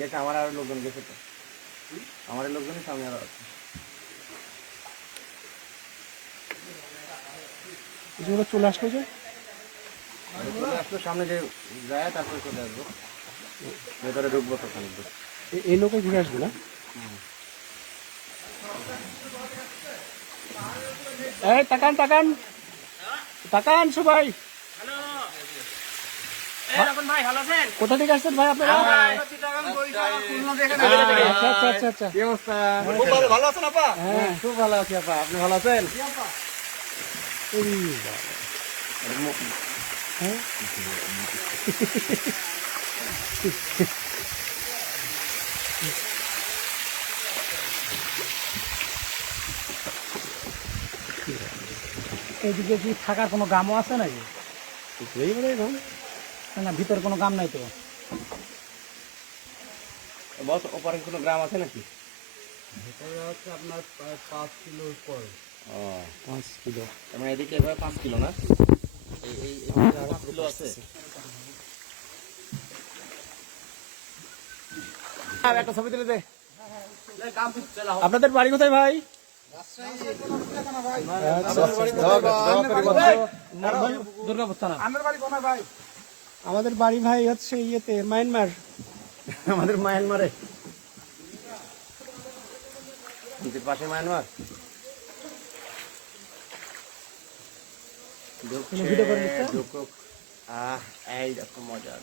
গেছে আমার আরো লোকজন গেছে তো, আমার লোকজনের সামনে আরো আছে। চলে আসলো যে আসলো সামনে যে যায় তারপরে চলে আসবো, ভেতরে ঢুকবো তো খানিক দূর। এই লোকে ঘুরে আসবে না? এই তাকান তাকান তাকান সবাই। কোথা থেকে আসছেন ভাই আপনারা? আচ্ছা আচ্ছা আচ্ছা। কি অবস্থা? ভালো আছেন আপা? হ্যাঁ খুব ভালো আছি আপা, আপনি ভালো আছেন? এইদিকে কি থাকার কোনো গ্রামও আছে নাকি? না ভিতরে কোনো গ্রাম নাই তো। বস ওপারে কোনো গ্রাম আছে নাকি? ভেতরে হচ্ছে আপনার প্রায় 5 কিলো পরে। ও 5 কিলো। মানে এদিকে এভাবে 5 কিলো না? এই 5 কিলো আছে। একটা ছবি তুলে দে। আপনাদের বাড়ি কোথায় ভাই? দুর্গাপুর থানা। আমাদের বাড়ি ভাই হচ্ছে ইয়েতে মায়ানমার। আমাদের মায়ানমারে, পাশে মায়ানমার। এই দেখো মজা।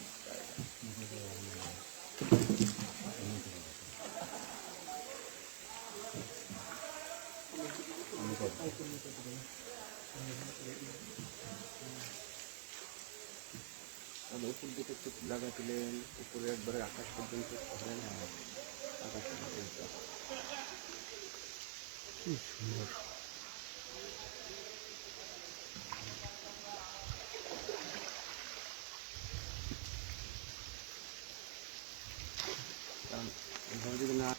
উপর দিকে একটু জায়গা তুলেন, উপরে একবারে আকাশ পর্যন্ত ধরেন। আকাশ পর্যন্ত কি সুন্দর। যদি না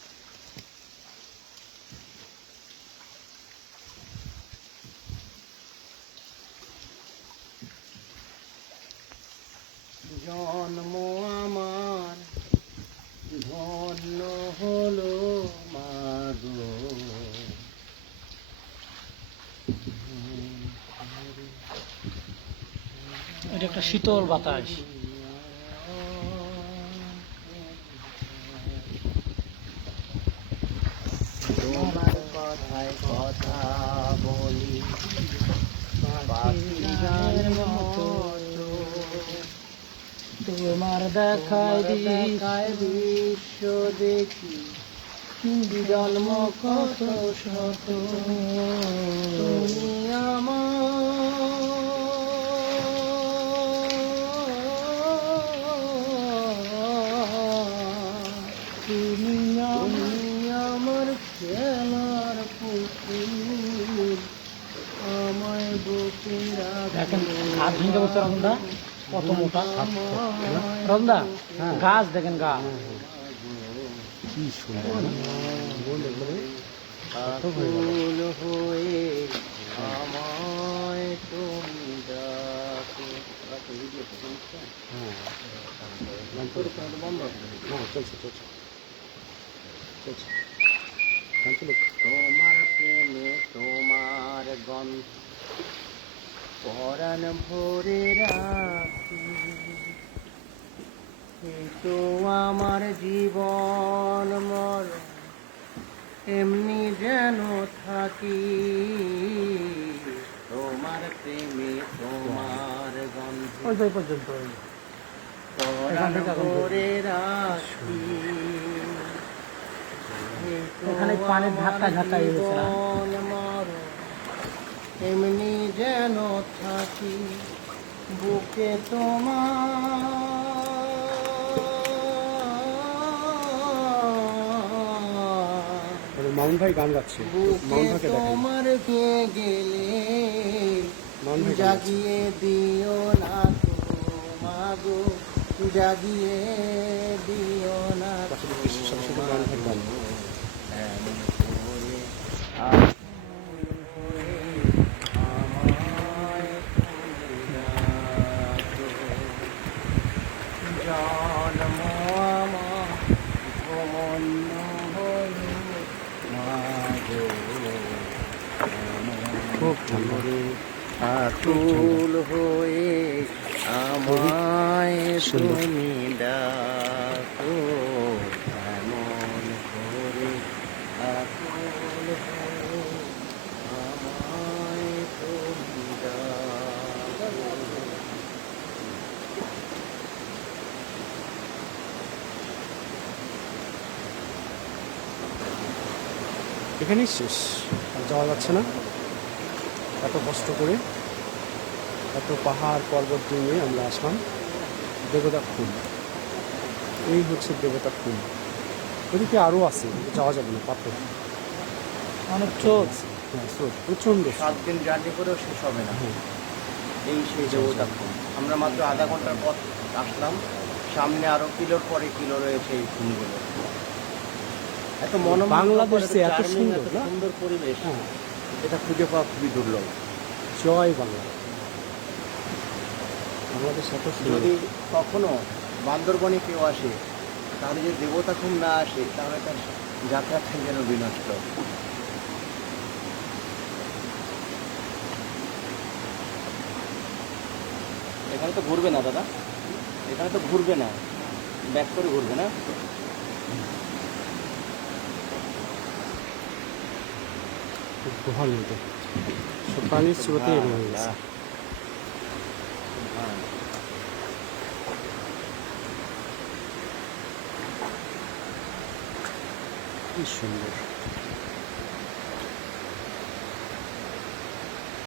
জন্ম আমার ধন্য হলো মাগো, এটা একটা শীতল বাতাস। তোমার কথায় কথা বলি পাখির মতো, তোমার দেখায় বিশ্ব দেখি জন্ম কত শত, তুমি আমার খেলার পুতুল, আমায় বুকে দেখেন গাছ ভেঙে বসছে রতনদা, কত মোটা রতনদা। গাছ দেখেন, গাছ কি সুন্দর ফুল হয়ে আমায় তুমি ডাকো। তোমার প্রেমে তোমার গন্ধ পরাণ ভরে রাখি, তো আমার জীবন মর এমনি যেন থাকি, তোমার প্রেমে তোমার গন্ধ ওই পর্যন্ত পরাণ ভরে রাখি, এখানে পানির ধাক্কা ধাক্কা এমনি যেন থাকি বুকে তোমার। মামুন ভাই গান গাচ্ছে, তোমার কে গেলে জাগিয়ে দিও না তো মাগো, জাগিয়ে দিও না তো। ফুল হয়ে আমায় সুন্দর। তুমি ডাকো এমন করে আকুল হয়ে আমায় তুমি ডাকো। এখানেই শেষ, আর যাওয়া যাচ্ছে না। এত কষ্ট করে, এত পাহাড় পর্বত ডিঙে আমরা আসলাম দেবতা খুন। এই হচ্ছে দেবতা খুন। ওদিকে আরও আছে, ওদিকে যাওয়া যাবে না, পাথর। অনেক চোখ। হ্যাঁ, স্রোত প্রচণ্ড। 7 দিন জার্নি করেও শেষ হবে না। হ্যাঁ, এই সেই দেবতা খুন। আমরা মাত্র আধা ঘন্টার পথ আসলাম, সামনে আরো কিলোর পরে কিলো রয়েছে এই খুনগুলো। এত মনোমুগ্ধকর, বাংলাদেশে এত charming, সুন্দর, এত না? সুন্দর পরিবেশ, হ্যাঁ, এটা খুঁজে পাওয়া খুবই দুর্লভ। জয় বাংলা। বাংলাদেশ এত সুন্দর। যদি কখনো বান্দরবনে কেউ আসে, তাহলে যে দেবতা খুন না আসে, তাহলে তার যাত্রাটাই যেন বিনষ্ট। এখানে তো ঘুরবে না দাদা, এখানে তো ঘুরবে না, ব্যাক করে ঘুরবে না। গুহার মধ্যে সব পানির স্রোতে এরকম হয়ে গেছে। কি সুন্দর।